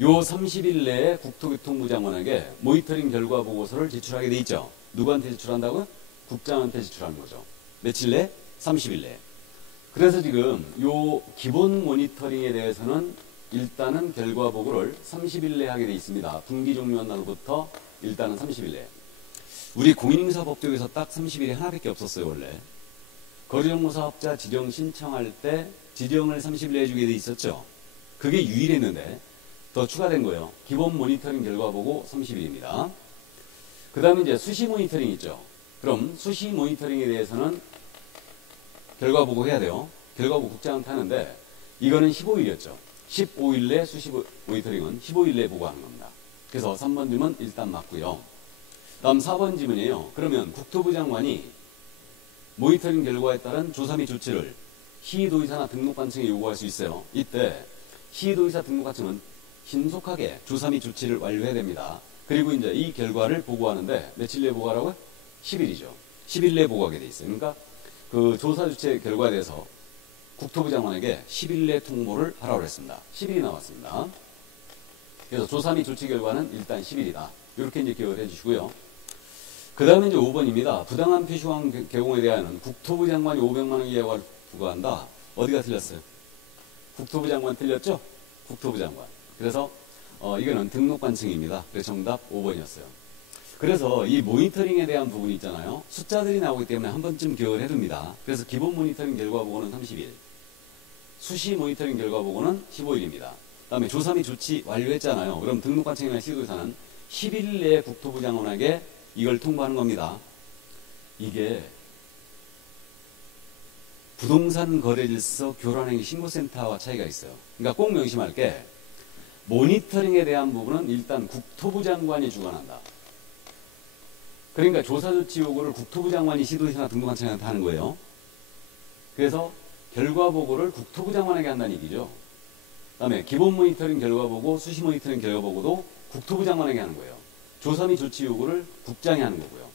요 30일 내에 국토교통부 장관에게 모니터링 결과 보고서를 제출하게 돼 있죠. 누구한테 제출한다고요? 국장한테 제출하는 거죠. 며칠 내? 30일 내에. 그래서 지금 요 기본 모니터링에 대해서는 일단은 결과 보고를 30일 내에 하게 돼 있습니다. 분기 종료한 날부터 일단은 30일 내에. 우리 공인인사법조에서 딱 30일이 하나밖에 없었어요, 원래. 거리정보사업자 지정 신청할 때 지정을 30일 내에 주게 돼 있었죠. 그게 유일했는데 더 추가된 거예요. 기본 모니터링 결과 보고 30일입니다. 그 다음에 이제 수시 모니터링 있죠. 그럼 수시 모니터링에 대해서는 결과 보고 해야 돼요. 결과 보고 국장한테 하는데 이거는 15일이었죠. 15일 내 수시 모니터링은 15일 내에 보고하는 겁니다. 그래서 3번 질문 일단 맞고요. 다음 4번 질문이에요. 그러면 국토부 장관이 모니터링 결과에 따른 조사 및 조치를 시도의사나 등록관청에 요구할 수 있어요. 이때 시도의사 등록관청은 신속하게 조사 및 조치를 완료해야 됩니다. 그리고 이제 이 결과를 보고하는데 며칠 내에 보고하라고요? 10일이죠. 10일 내에 보고하게 돼 있어요. 그러니까 그 조사 조치 결과에 대해서 국토부 장관에게 10일 내에 통보를 하라고 했습니다. 10일이 나왔습니다. 그래서 조사 및 조치 결과는 일단 10일이다. 이렇게 이제 기억을 해주시고요. 그 다음에 이제 5번입니다. 부당한 표시화학 개공에 대한 국토부 장관이 500만 원 이하를 부과한다. 어디가 틀렸어요? 국토부 장관 틀렸죠? 국토부 장관. 그래서 이거는 등록관청입니다. 그래서 정답 5번이었어요. 그래서 이 모니터링에 대한 부분이 있잖아요. 숫자들이 나오기 때문에 한 번쯤 기억을 해둡니다. 그래서 기본 모니터링 결과 보고는 30일, 수시 모니터링 결과 보고는 15일입니다. 그 다음에 조사 및 조치 완료했잖아요. 그럼 등록관청이나 시도의사는 10일 내에 국토부 장관에게 이걸 통보하는 겁니다. 이게 부동산 거래질서 교란행위 신고센터와 차이가 있어요. 그러니까 꼭 명심할 게 모니터링에 대한 부분은 일단 국토부 장관이 주관한다. 그러니까 조사 조치 요구를 국토부 장관이 시도의사나 등록관청한테 하는 거예요. 그래서 결과 보고를 국토부 장관에게 한다는 얘기죠. 그 다음에 기본 모니터링 결과 보고, 수시 모니터링 결과 보고도 국토부 장관에게 하는 거예요. 조사 및 조치 요구를 국장이 하는 거고요.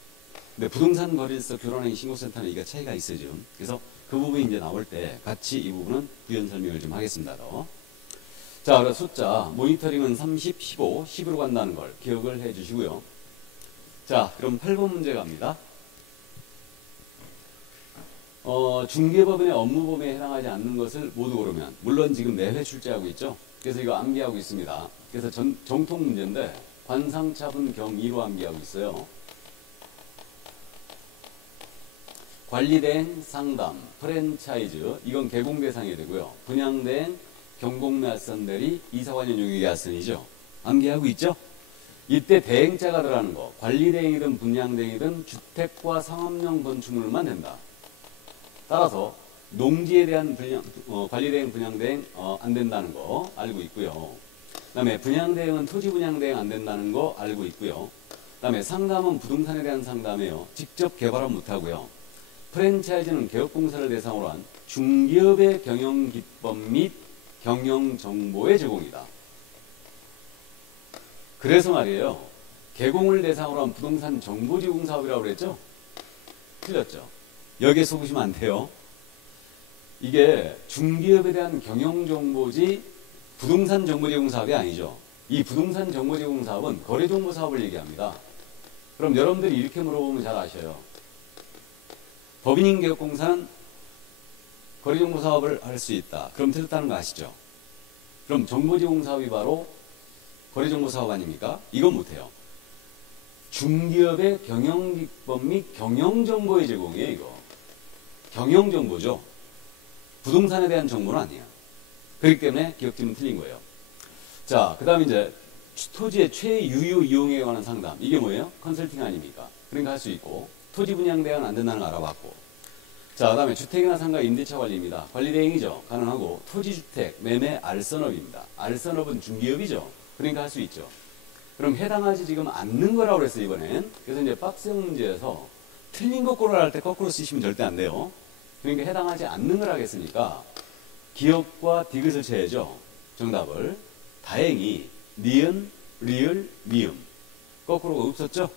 근데 부동산 거래질서 교란행위 신고센터는 이게 차이가 있어요, 지금. 그래서 그 부분이 이제 나올 때 같이 이 부분은 부연 설명을 좀 하겠습니다, 더. 자, 그래서 숫자, 모니터링은 30, 15, 10으로 간다는 걸 기억을 해 주시고요. 자, 그럼 8번 문제 갑니다. 중개법인의 업무범위에 해당하지 않는 것을 모두 고르면, 물론 지금 매회 출제하고 있죠. 그래서 이거 암기하고 있습니다. 그래서 정통 문제인데 관상차분 경위로 암기하고 있어요. 관리대행, 상담, 프랜차이즈, 이건 개공 대상이 되고요. 분양대행, 경공매합선대리, 이사관련 용역계약선이죠. 암기하고 있죠? 이때 대행자가 들어가는 거, 관리대행이든 분양대행이든 주택과 상업용 건축물만 된다. 따라서 농지에 대한 관리대행, 분양대행 안 된다는 거 알고 있고요. 그 다음에 분양대행은 토지분양대행 안 된다는 거 알고 있고요. 그 다음에 상담은 부동산에 대한 상담이에요. 직접 개발은 못하고요. 프랜차이즈는 개업공사를 대상으로 한 중기업의 경영기법 및 경영정보의 제공이다. 그래서 말이에요. 개공을 대상으로 한 부동산 정보제공 사업이라고 그랬죠? 틀렸죠? 여기에 속으시면 안 돼요. 이게 중기업에 대한 경영정보지 부동산 정보제공 사업이 아니죠. 이 부동산 정보제공 사업은 거래정보 사업을 얘기합니다. 그럼 여러분들이 이렇게 물어보면 잘 아셔요. 법인인 개업공사는 거래정보 사업을 할 수 있다. 그럼 틀렸다는 거 아시죠? 그럼 정보제공 사업이 바로 거래정보 사업 아닙니까? 이건 못해요. 중기업의 경영기법 및 경영정보의 제공이에요, 이거. 경영정보죠. 부동산에 대한 정보는 아니에요. 그렇기 때문에 기억지문 틀린 거예요. 자, 그 다음에 이제 토지의 최유효 이용에 관한 상담. 이게 뭐예요? 컨설팅 아닙니까? 그러니까 할 수 있고. 토지 분양 대행은 안 된다는 거 알아봤고. 자, 그 다음에 주택이나 상가 임대차 관리입니다. 관리 대행이죠. 가능하고. 토지주택, 매매, 알선업입니다. 알선업은 중기업이죠. 그러니까 할 수 있죠. 그럼 해당하지 지금 않는 거라고 그랬어요, 이번엔. 그래서 이제 박스형 문제에서 틀린 거 꼬라 할 때 거꾸로 쓰시면 절대 안 돼요. 그러니까 해당하지 않는 걸 하겠으니까 기업과 디귿을 쳐야죠. 정답을. 다행히 니은, 리을, 미음. 거꾸로가 없었죠?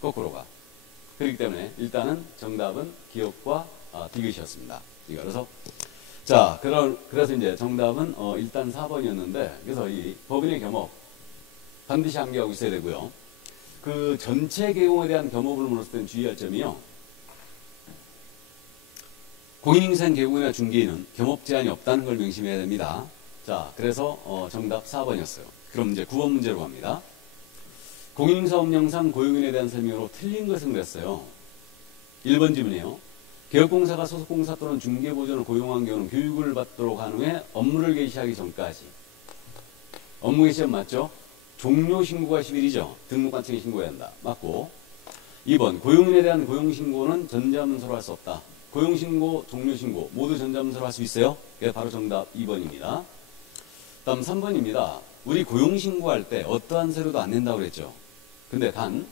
거꾸로가. 그렇기 때문에 일단은 정답은 기업과 디귿이었습니다. 그래서 자, 그래서 이제 정답은 일단 4번이었는데, 그래서 이 법인의 겸업 반드시 암기하고 있어야 되고요. 그 전체 개공에 대한 겸업을 물었을 때는 주의할 점이요. 공인인증 개공이나 중개인은 겸업 제한이 없다는 걸 명심해야 됩니다. 자, 그래서 정답 4번이었어요. 그럼 이제 9번 문제로 갑니다. 공인인사업령상 고용인에 대한 설명으로 틀린 것은 그랬어요. 1번 질문이에요. 개업공사가 소속공사 또는 중개보조원을 고용한 경우는 교육을 받도록 한 후에 업무를 개시하기 전까지. 업무 개시는 맞죠? 종료 신고가 10일이죠. 등록관청에 신고해야 한다. 맞고. 2번 고용인에 대한 고용신고는 전자문서로 할 수 없다. 고용신고, 종료신고 모두 전자문서로 할 수 있어요. 그게 바로 정답 2번입니다. 다음 3번입니다. 우리 고용신고할 때 어떠한 서류도 안 낸다고 그랬죠. 근데 단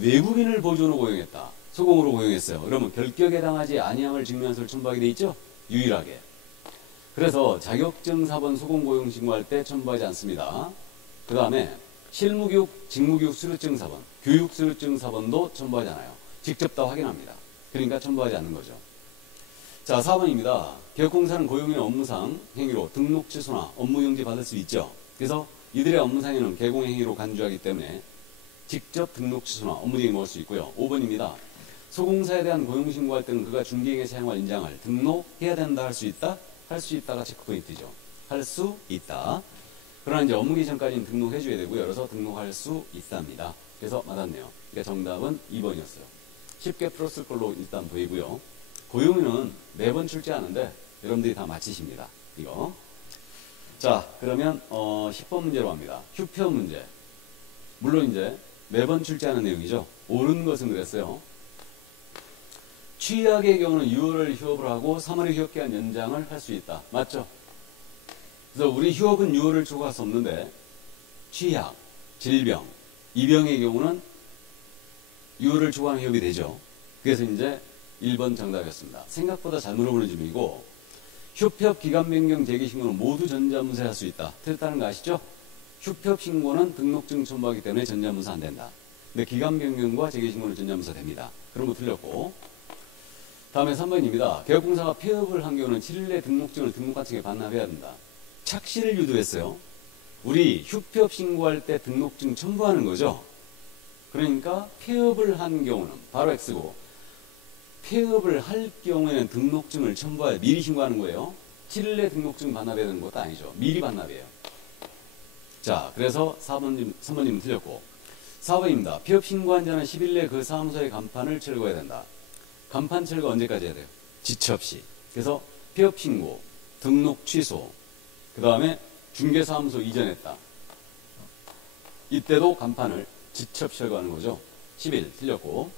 외국인을 보조로 고용했다. 소공으로 고용했어요. 그러면 결격에 해당하지 아니함을 증명한 서를 첨부하게 돼 있죠. 유일하게. 그래서 자격증 4번 소공 고용 신고할 때 첨부하지 않습니다. 그 다음에 실무교육, 직무교육 수료증 4번, 교육 수료증 4번도 첨부하지 않아요. 직접 다 확인합니다. 그러니까 첨부하지 않는 거죠. 자, 4번입니다. 개업공사는 고용인의 업무상 행위로 등록 취소나 업무정지 받을 수 있죠. 그래서 이들의 업무상에는 개공행위로 간주하기 때문에 직접 등록 취소나 업무정지 먹을 수 있고요. 5번입니다. 소공사에 대한 고용신고할 때는 그가 중개행의 사용할 인장을 등록해야 된다 할 수 있다? 할 수 있다가 체크포인트죠. 할 수 있다. 그러나 이제 업무 개시전까지는 등록해줘야 되고요. 그래서 등록할 수 있답니다. 그래서 맞았네요. 그러니까 정답은 2번이었어요. 쉽게 풀었을 걸로 일단 보이고요. 고용인은 매번 출제하는데 여러분들이 다 맞히십니다. 이거. 자, 그러면 10번 문제로 갑니다. 휴표 문제. 물론 이제 매번 출제하는 내용이죠. 옳은 것은 그랬어요. 취약의 경우는 6월을 휴업을 하고 3월의 휴업기간 연장을 할 수 있다. 맞죠? 그래서 우리 휴업은 6월을 초과할 수 없는데 취약, 질병, 이병의 경우는 6월을 초과하는 휴업이 되죠. 그래서 이제 1번 정답이었습니다. 생각보다 잘 물어보는 질문이고 휴업 기간 변경 재개 신고는 모두 전자문서에 할 수 있다. 틀렸다는 거 아시죠? 휴업 신고는 등록증 첨부하기 때문에 전자문서 안 된다. 근데 기간 변경과 재개 신고는 전자문서 됩니다. 그런 거 틀렸고. 다음에 3번입니다. 개업공사가 폐업을 한 경우는 7일 내 등록증을 등록관청에 반납해야 된다. 착시를 유도했어요. 우리 휴업 신고할 때 등록증 첨부하는 거죠. 그러니까 폐업을 한 경우는 바로 X고 폐업을 할 경우에는 등록증을 첨부해 미리 신고하는 거예요. 7일 내 등록증 반납해야 되는 것도 아니죠. 미리 반납해요. 자, 그래서 3번님은 틀렸고 4번입니다. 폐업 신고한 자는 10일 내 그 사무소의 간판을 철거해야 된다. 간판 철거 언제까지 해야 돼요? 지체 없이. 그래서 폐업 신고, 등록 취소, 그 다음에 중개사무소 이전했다. 이때도 간판을 지체 없이 철거하는 거죠. 10일 틀렸고.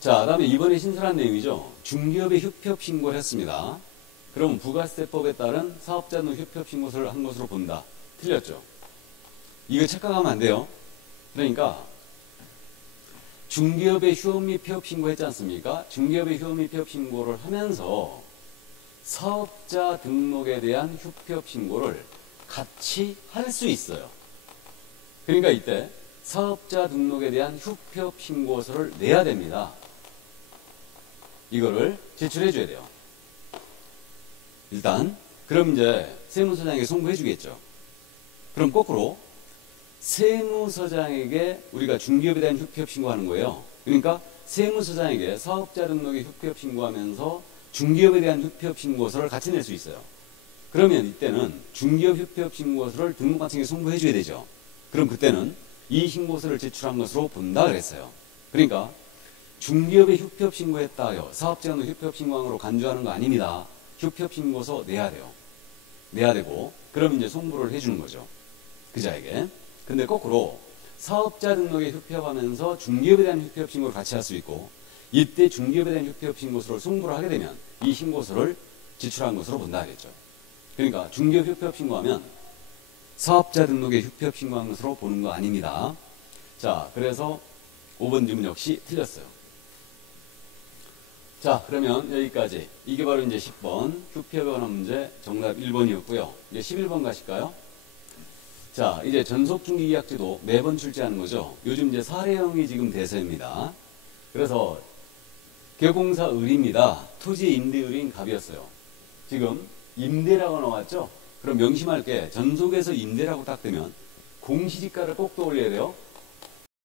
자, 다음에 이번에 신설한 내용이죠. 중개업에 휴업 신고를 했습니다. 그럼 부가세법에 따른 사업자 등 휴업 신고를 한 것으로 본다. 틀렸죠. 이거 착각하면 안 돼요. 그러니까 중개업의 휴업 및 폐업 신고했지 않습니까? 중개업의 휴업 및 폐업 신고를 하면서 사업자 등록에 대한 휴업 신고를 같이 할 수 있어요. 그러니까 이때 사업자 등록에 대한 휴업 신고서를 내야 됩니다. 이거를 제출해 줘야 돼요. 일단 그럼 이제 세무서장에게 송부해 주겠죠. 그럼 거꾸로 세무서장에게 우리가 중개업에 대한 휴업 신고하는 거예요. 그러니까 세무서장에게 사업자 등록에 휴업 신고하면서 중개업에 대한 휴업 신고서를 같이 낼 수 있어요. 그러면 이때는 중개업 휴업 신고서를 등록관청에 송부해 줘야 되죠. 그럼 그때는 이 신고서를 제출한 것으로 본다 그랬어요. 그러니까 중개업에 휴업 신고했다요. 사업자 등록 휴업 신고항으로 간주하는 거 아닙니다. 휴업 신고서 내야 돼요. 내야 되고 그럼 이제 송부를 해주는 거죠. 그자에게. 근데 거꾸로 사업자 등록에 휴업하면서 중개업에 대한 휴업 신고를 같이 할 수 있고 이때 중개업에 대한 휴업 신고서를 송부를 하게 되면 이 신고서를 제출한 것으로 본다 그랬죠. 그러니까 중개업 휴업 신고하면 사업자 등록에 휴업 신고한 것으로 보는 거 아닙니다. 자, 그래서 5번 질문 역시 틀렸어요. 자, 그러면 여기까지. 이게 바로 이제 10번 휴업에 관한 문제 정답 1번이었고요. 이제 11번 가실까요? 자, 이제 전속중개계약제도 매번 출제하는 거죠. 요즘 이제 사례형이 지금 대세입니다. 그래서 개공사 을입니다. 토지 임대 을인 갑이었어요. 지금 임대라고 나왔죠? 그럼 명심할 게 전속에서 임대라고 딱 뜨면 공시지가를 꼭 떠올려야 돼요.